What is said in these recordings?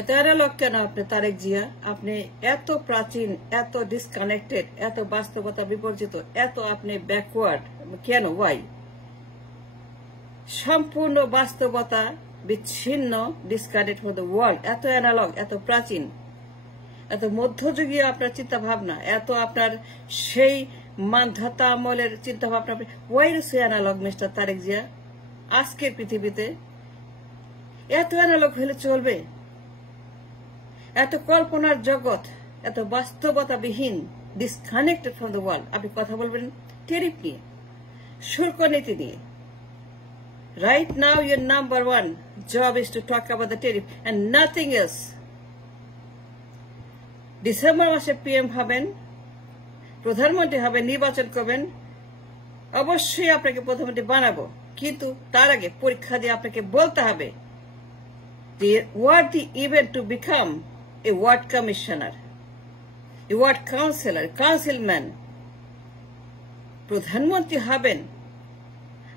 এত অ্যানালগ কেন আপনি তারেক জিয়া? আপনি এত প্রাচীন, এত ডিসকানেক্টেড, এত বাস্তবতা বিপর্জিত, এত আপনি ব্যাকওয়ার্ড কেন? ওয়াই? সম্পূর্ণ বাস্তবতা বিচ্ছিন্ন, ডিসকানেক্ট ফর দ্য ওয়ার্ল্ড। এত অ্যানালগ, এত প্রাচীন, এত মধ্যযুগীয় আপনার চিন্তা ভাবনা, এত আপনার সেই মানধাতা আমলের চিন্তা ভাবনা। ওয়াই সে অ্যানালগ মিস্টার তারেক জিয়া? আজকের পৃথিবীতে এত অ্যানালগ হলে চলবে? এত কল্পনার জগৎ, এত বাস্তবতাবিহীন, ডিসকানেক্টেড ফ্রম দ্য ওয়ার্ল্ড। আপনি কথা বলবেন টেরিফ নিয়ে, শুল্ক নীতি নিয়ে। Right now, your number one job is to talk about the tariff and nothing else. December মাসে পিএম হবেন, প্রধানমন্ত্রী হবেন, নির্বাচন করবেন, অবশ্যই আপনাকে প্রধানমন্ত্রী বানাবো, কিন্তু তার আগে পরীক্ষা দিয়ে আপনাকে বলতে হবে what the event to become a ward commissioner, a ward councillor, councilman. প্রধানমন্ত্রী হবেন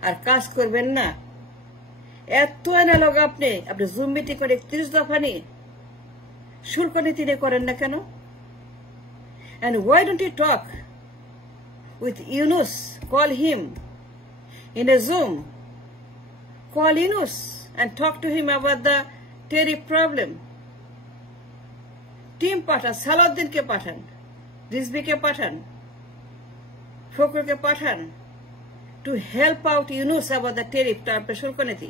আর কাজ করবেন না। এত অ্যানালগ আপনি জুম মিটিং করে 31 দফা নিয়ে শুল্ক নীতি নিয়ে করেন না কেন? And why don't you talk with Yunus? Call him in a Zoom. Call Yunus and talk to him about the tariff problem. Team পাঠান, সালাউদ্দিনকে পাঠান, রিজভিকে পাঠান, ফখরুলকে পাঠান to help out Yunus about the tariff, তারপরে শুল্ক নীতি।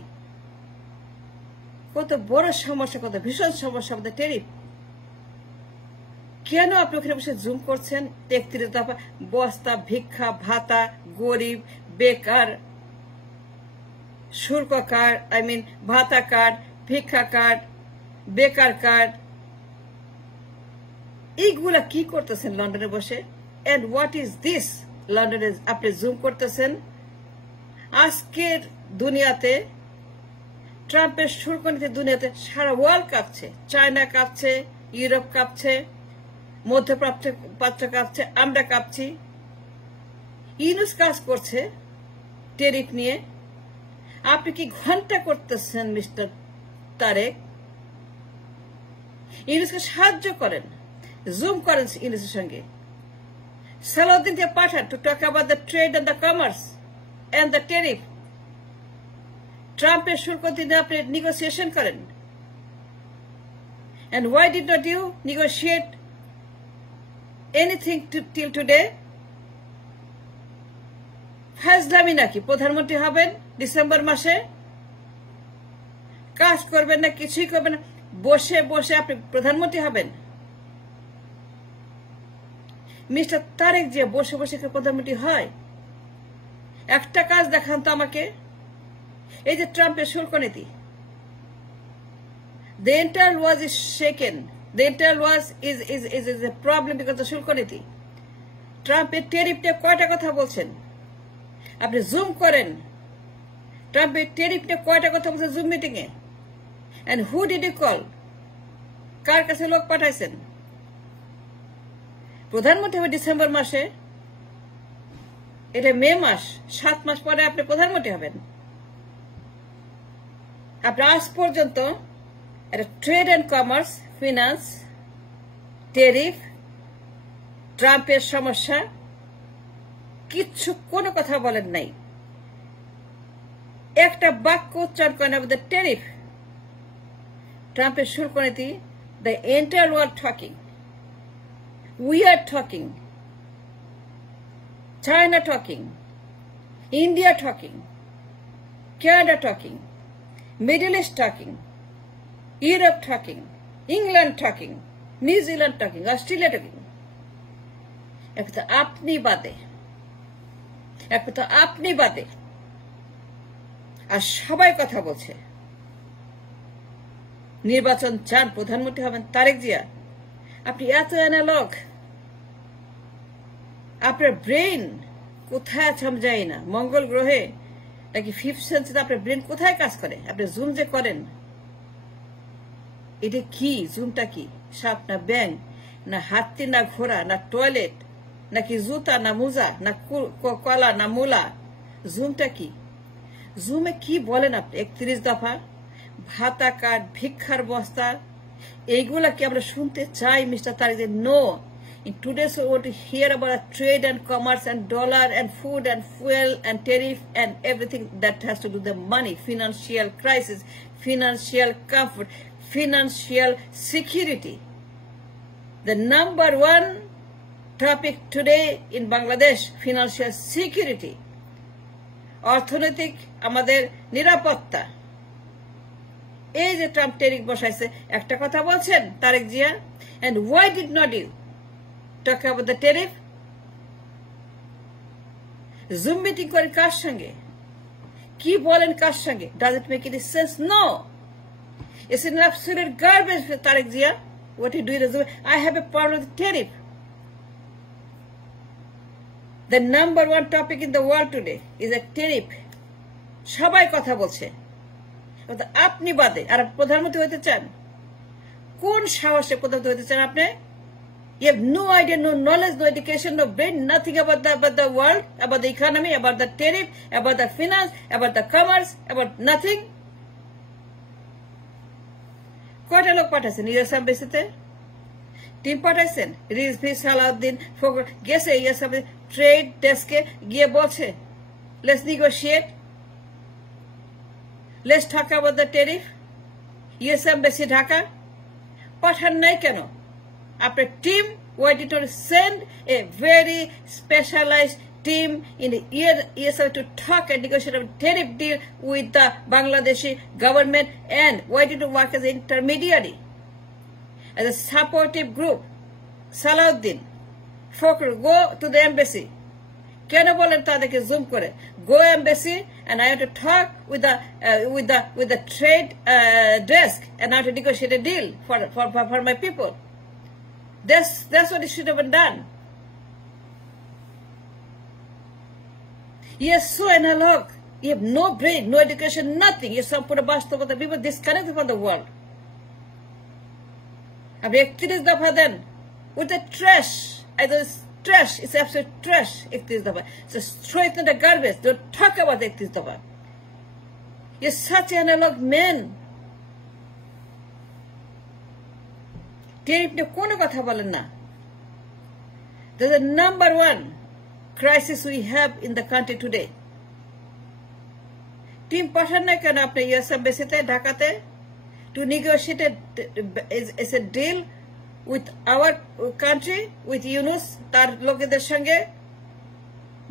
কত বড় সমস্যা, কত ভীষণ সমস্যা আমাদের টেরিফ। কেন আপনি ওখানে বসে জুম করছেন? 31 দফা, বস্তা, ভিক্ষা ভাতা, গরিব, বেকার, শুল্ক কার্ড, ভাতা কার্ড, ভিক্ষা কার্ড, বেকার কার্ড, এইগুলা কি করতেছেন লন্ডনে বসে? And what is this? লন্ডনে আপনি জুম করতেছেন। আজকের দুনিয়াতে ট্রাম্পের শুল্ক নীতি দুনিয়াতে সারা ওয়ার্ল্ড কাঁপছে। চায়না কাঁপছে, ইউরোপ কাঁপছে, মধ্যপ্রাচ্য কাঁপছে, আমরা কাঁপছি। ইউনুস কাজ করছে টেরিফ নিয়ে। আপনি কি ঘন্টা করতেছেন মিস্টার তারেক? ইউনুসকে সাহায্য করেন, জুম করেন ইউনুসের সঙ্গে। সালাউদ্দিনকে পাঠান to talk about the trade and the commerce and the tariff. ট্রাম্পের শুল্ক নীতি আপনি নেগোসিয়েশন করেন। And why did not you negotiate anything till today? ফাজলামি নাকি? প্রধানমন্ত্রী হবেন ডিসেম্বর মাসে, কাজ করবেন না, কিছুই করবেন না, বসে বসে আপনি প্রধানমন্ত্রী হবেন? মিস্টার তারেক যে বসে বসে প্রধানমন্ত্রী হয়? একটা কাজ দেখান তো আমাকে। এই যে ট্রাম্পের শুল্ক নীতি, the entire world is shaken. The entire world is a problem because of শুল্ক নীতি। ট্রাম্পের টেরিফ নিয়ে কয়টা কথা বলছেন? আপনি জুম করেন। ট্রাম্পের টেরিফ নিয়ে কয়টা কথা বলছেন zoom meeting A? And who did you call? কার কাছে লোক পাঠাইছেন? প্রধানমন্ত্রী হবে ডিসেম্বর মাসে, এটা মে মাস, 7 মাস পরে আপনি প্রধানমন্ত্রী হবেন। আপনি আজ পর্যন্ত trade and commerce, finance, tariff, ট্রাম্পের সমস্যা কিচ্ছু কোনো কথা বলেন নাই। একটা বাক্য উচ্চারণ করেন আমাদের টেরিফ, ট্রাম্পের শুল্ক নীতি। The entire world talking, we are talking, China talking, India talking, Canada talking, Middle East talking, Europe talking, England talking, New Zealand talking, Australia talking. একটা আপনি বাদে আর সবাই কথা বলছে। নির্বাচন চান, প্রধানমন্ত্রী হবেন তারেক জিয়া। আপনি এত অ্যানালগ, আপনার ব্রেন কোথায় আছে আমি জানি না। মঙ্গল গ্রহে নাকি 5th সেন্সিতে আপনার ব্রেন কোথায় কাজ করে? আপনি জুম যে করেন, এটা কি? জুমটা কি? সাপ না ব্যাং, না হাতি, না ঘোড়া, না টয়লেট, নাকি জুতা, না মোজা, না কলা, না মূলা? জুমটা কি? জুমে কি বলেন আপনি? 31 দফা, ভাতা কার্ড, ভিক্ষার বস্তা, এইগুলা কি আমরা শুনতে চাই mister Tarique? No. In today's we want to hear about trade and commerce and dollar and food and fuel and tariff and everything that has to do with the money, financial crisis, financial comfort, financial security. The number one topic today in Bangladesh, financial security. অর্থনৈতিক আমাদের নিরাপত্তা। এই যে Trump tariff বসাইছে, একটা কথা বলছেন Tarique Zia, and why did not you talk about the tariff? Zoom meeting করেন কার সঙ্গে, কি বলেন কার সঙ্গে? Does it make any sense? No. It's an absolute garbage for Tareq Zia. What you do is, I have a problem with tariff. The number one topic in the world today is a tariff. সবাই কথা বলছে, আপনি বাদে। আর প্রধানমন্ত্রী হতে চান? কোন সাহসে প্রধানমন্ত্রী হতে চান আপনি? You have no idea, no knowledge, no education, no brain, nothing about the world, about the economy, about the tariff, about the finance, about the commerce, about nothing. কয়টা লোক পাঠাইছেন ইউএস এম্বাসিতে? টিম পাঠাইছেন? রিজভি, সালাউদ্দিন, ফখর গেছে ইউএস এম্বাসি ট্রেড ডেস্কে গিয়ে বলছে, let's negotiate, let's talk about the tariff. US embassy Dhaka পাঠান নাই কেন? After team, why did not send a very specialized team in the ESL to talk and negotiate a tariff deal with the Bangladeshi government, and why did you work as an intermediary, as a supportive group? Salahuddin, Fakhr, go to the embassy. কেন বলেন তাদেরকে zoom করে? Go embassy and I have to talk with the trade desk and I have to negotiate a deal for my people. That's what it should have been done. You are so analog. You have no brain, no education, nothing. You're some put a bust over the people disconnected from the world. আপনি 31 দফা দেন with the trash. Trash. It's absolute trash. 31 দফা. So throw it in the garbage. Don't talk about 31 দফা. You're such an analog man. Tariff নিয়ে কোনো কথা বলেন না। That's the number one crisis we have in the country today. Team পাঠান না কেন আপনি ইউএস এম্বাসিতে ঢাকাতে to negotiate a deal with our country, with Yunus, তার লোকেদের সঙ্গে?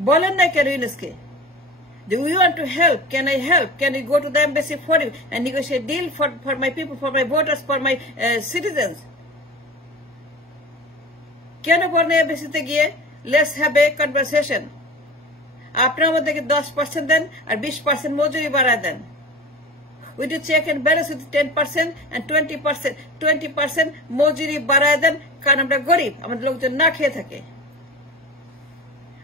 বলেন না কেন ইউনুসকে? Do we want to help? Can I help? Can we go to the embassy for you and negotiate a deal for my people, for my voters, for my citizens? কেন বলেন এমবাসিতে গিয়ে লেটস হ্যাভ এ কনভারসেশন? আপনারা আমাদেরকে 10% দেন আর 20% মজুরি বাড়ায় দেন। We do check and balance with 10% and 20%। 20% মজুরি বাড়ায় দেন, কারণ আমরা গরিব, আমাদের লোকজন না খেয়ে থাকে।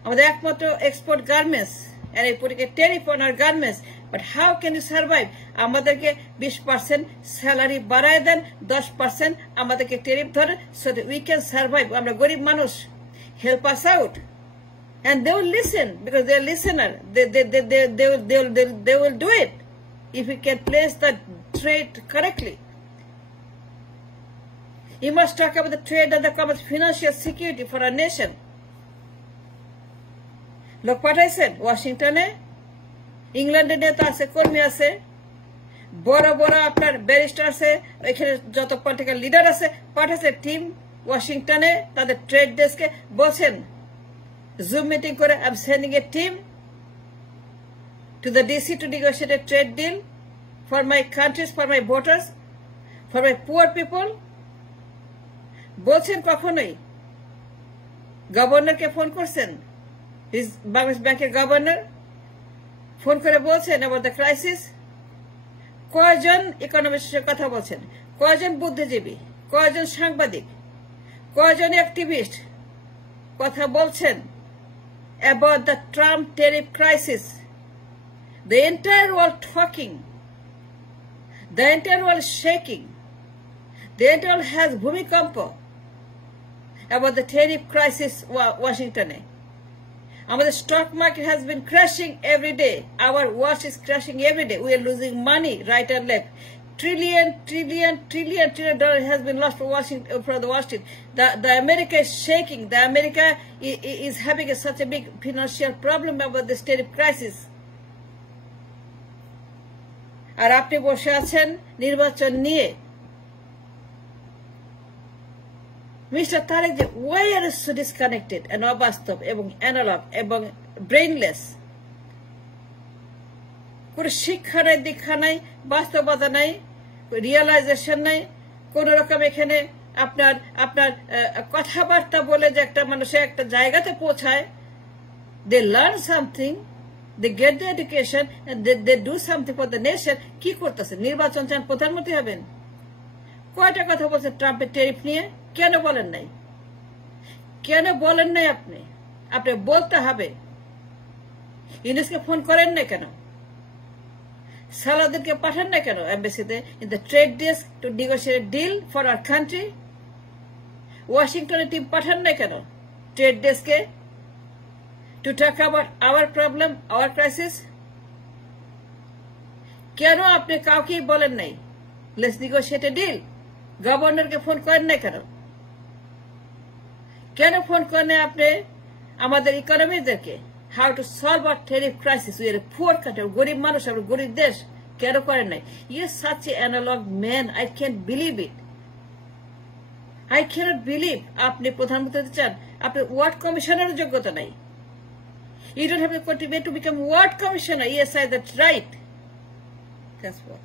আমাদের একমাত্র export garments, and I put a tariff on our garments. But how can you survive? আমাদেরকে 20% স্যালারি বাড়ায় দেন, 10% আমাদেরকে ট্যারিফ ধরেন, so that we can survive. আমরা গরিব মানুষ, help us out. And they will listen because they are listener. They will do it if we can place the trade correctly. You must talk about the trade and the commerce, financial security for our nation. লোক পাঠাইছেন ওয়াশিংটনে, ইংল্যান্ডে নেতা আছে, কর্মী আছে, বড় বড় আপনার ব্যারিস্টার আছে, এখানে যত পলিটিক্যাল লিডার আছে, পাঠাইছে টিম ওয়াশিংটনে তাদের ট্রেড ডেস্কে। বলছেন জুম মিটিং করে, I am sending a team to the DC to negotiate a trade deal for my countries, for my voters, for my poor people. বলছেন কখনোই? গভর্নরকে ফোন করছেন, বাংলাদেশ ব্যাংকের গভর্নর ফোন করে বলছেন about the crisis? কয়জন ইকোনমিস্টের কথা বলছেন? কয়জন বুদ্ধিজীবী, কয়জন সাংবাদিক, কয়জন অ্যাক্টিভিস্ট কথা বলছেন about the Trump tariff crisis? The entire world talking, the entire world shaking, the entire world has bhumikampa about the tariff crisis Washington. Our stock market has been crashing every day. Our watch is crashing every day. We are losing money right and left. trillion dollars has been lost for the Washington. The America is shaking. The America is having such a big financial problem about this tariff crisis. আর আপনি বসে আছেন নির্বাচন নিয়ে। Mister Tarique যে why are you so disconnected and অবাস্তব এবং analogue এবং brainless? কোন শিক্ষা নাই, দীক্ষা নাই, বাস্তবতা নাই, রিয়েলাইজেশন নাই, কোন রকম এখানে আপনার কথাবার্তা বলে যে একটা মানুষে একটা জায়গাতে পৌঁছায়। They learn something, they get the education, they do something for the nation. কি করতেছেন? নির্বাচন চান, প্রধানমন্ত্রী হবেন? কয়টা কথা বলছেন ট্রাম্পের ট্যারিফ নিয়ে? কেন বলেন নাই? কেন বলেন নাই? আপনি বলতে হবে। ইউনুসকে ফোন করেন না কেন? সালাউদ্দিনকে পাঠান না কেন এমবেসিতে in the trade desk to negotiate deal for our country? ওয়াশিংটনে টিম পাঠান না কেন ট্রেড ডেস্কে to talk about our problem, our crisis? কেন আপনি কাউকেই বলেন নাই লেটস নেগোশিয়েট এ ডিল? গভর্নরকে ফোন করেন না কেন? কেন ফোন করেন না আপনি আমাদের ইকোনমিদেরকে? How to solve our tariff crisis? We are a poor country, গরিব মানুষ, আমরা গরিব দেশ। কেন করেন নাই? You are such an analog man. I can't believe it. I cannot believe আপনি প্রধানমন্ত্রী হতে চান, আপনি ওয়ার্ড কমিশনারের যোগ্যতা নাই। You don't have the motivation to become ward commissioner. Yes, that's right. That's what.